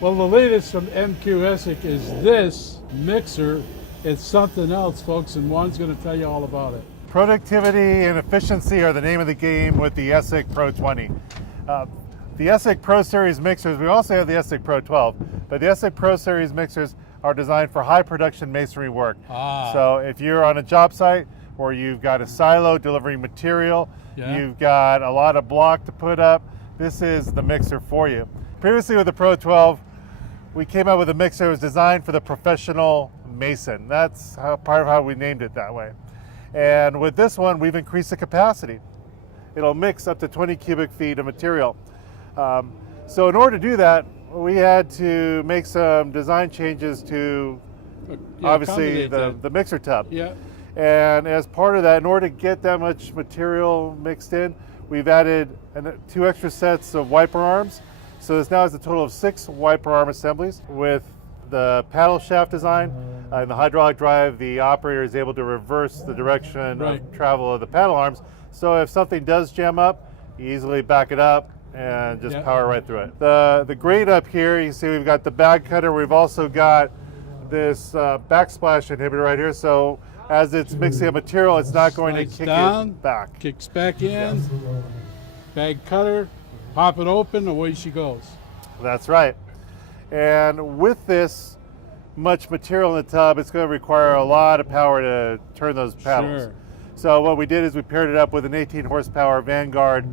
Well, the latest from MQ Essick is this mixer. It's something else, folks, and Juan's going to tell you all about it. Productivity and efficiency are the name of the game with the Essick Pro20. The Essick Pro Series mixers, we also have the Essick Pro12, but the Essick Pro Series mixers are designed for high production masonry work. So if you're on a job site where you've got a silo delivering material, you've got a lot of block to put up, this is the mixer for you. Previously with the Pro12, we came out with a mixer that was designed for the professional mason. That's part of how we named it that way. And with this one, we've increased the capacity. It'll mix up to 20 cubic feet of material. So in order to do that, we had to make some design changes to obviously the mixer tub. And as part of that, in order to get that much material mixed in, we've added 2 extra sets of wiper arms. So this now has a total of 6 wiper arm assemblies. With the paddle shaft design and the hydraulic drive, the operator is able to reverse the direction of travel of the paddle arms. So if something does jam up, you easily back it up and just power right through it. The grade up here, you see we've got the bag cutter. We've also got this backsplash inhibitor right here. So as it's mixing up material, it's not going to kick it back. Kicks back in, bag cutter, pop it open, away she goes. That's right. And with this much material in the tub, it's going to require a lot of power to turn those paddles. So what we did is we paired it up with an 18 horsepower Vanguard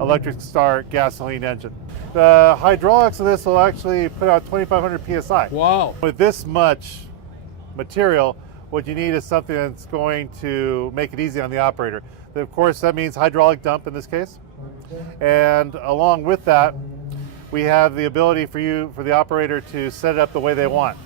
electric start gasoline engine. The hydraulics of this will actually put out 2,500 PSI. Wow. With this much material, what you need is something that's going to make it easy on the operator. Of course, that means hydraulic dump in this case. And along with that, we have the ability for the operator to set it up the way they want.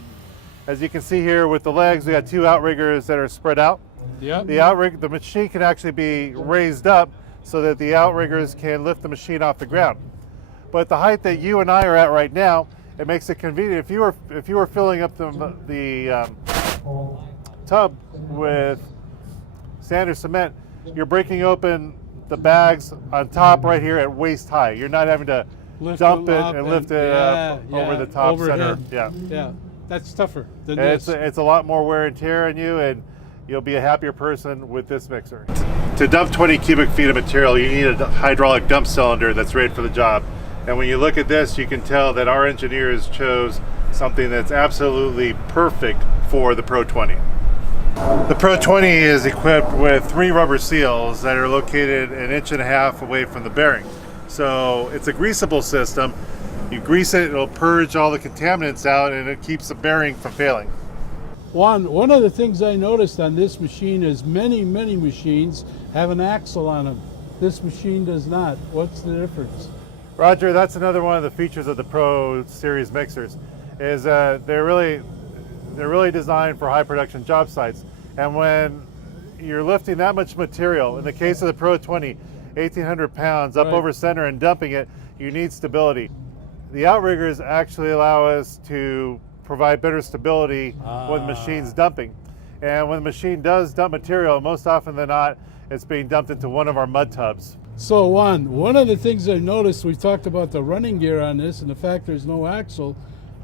As you can see here with the legs, we got 2 outriggers that are spread out. The machine can actually be raised up so that the outriggers can lift the machine off the ground. But at the height that you and I are at right now, it makes it convenient. If you were filling up the tub with sand or cement, you're breaking open the bags on top right here at waist high. You're not having to dump it and lift it up over the top center. Yeah, that's tougher than this. It's a lot more wear and tear on you, and you'll be a happier person with this mixer. To dump 20 cubic feet of material, you need a hydraulic dump cylinder that's rated for the job. And when you look at this, you can tell that our engineers chose something that's absolutely perfect for the Pro20. The Pro20 is equipped with 3 rubber seals that are located 1.5 inches away from the bearing. So it's a greasable system. You grease it, it'll purge all the contaminants out, and it keeps the bearing from failing. One of the things I noticed on this machine is many machines have an axle on them. This machine does not. What's the difference? Roger, that's another one of the features of the Pro Series mixers, is they're really designed for high production job sites. And when you're lifting that much material, in the case of the Pro20, 1,800 pounds up over center and dumping it, you need stability. The outriggers actually allow us to provide better stability when the machine's dumping. And when the machine does dump material, most often than not, it's being dumped into one of our mud tubs. So one of the things I noticed, we talked about the running gear on this and the fact there's no axle.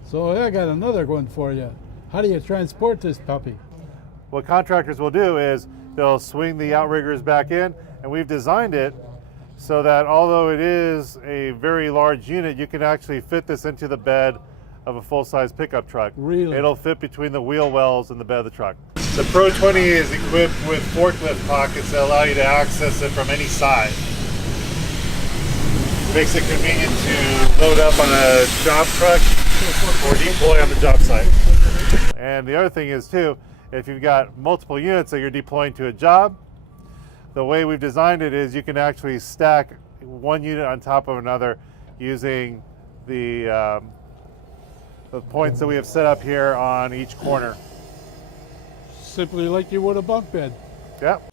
So I got another one for you. How do you transport this puppy? What contractors will do is they'll swing the outriggers back in, and we've designed it so that although it is a very large unit, you can actually fit this into the bed of a full-size pickup truck. Really? It'll fit between the wheel wells and the bed of the truck. The Pro20 is equipped with forklift pockets that allow you to access it from any side. It makes it convenient to load up on a job truck or deploy on the job site. And the other thing is too, if you've got multiple units that you're deploying to a job, the way we've designed it is you can actually stack one unit on top of another using the points that we have set up here on each corner. Simply like you would a bunk bed. Yep.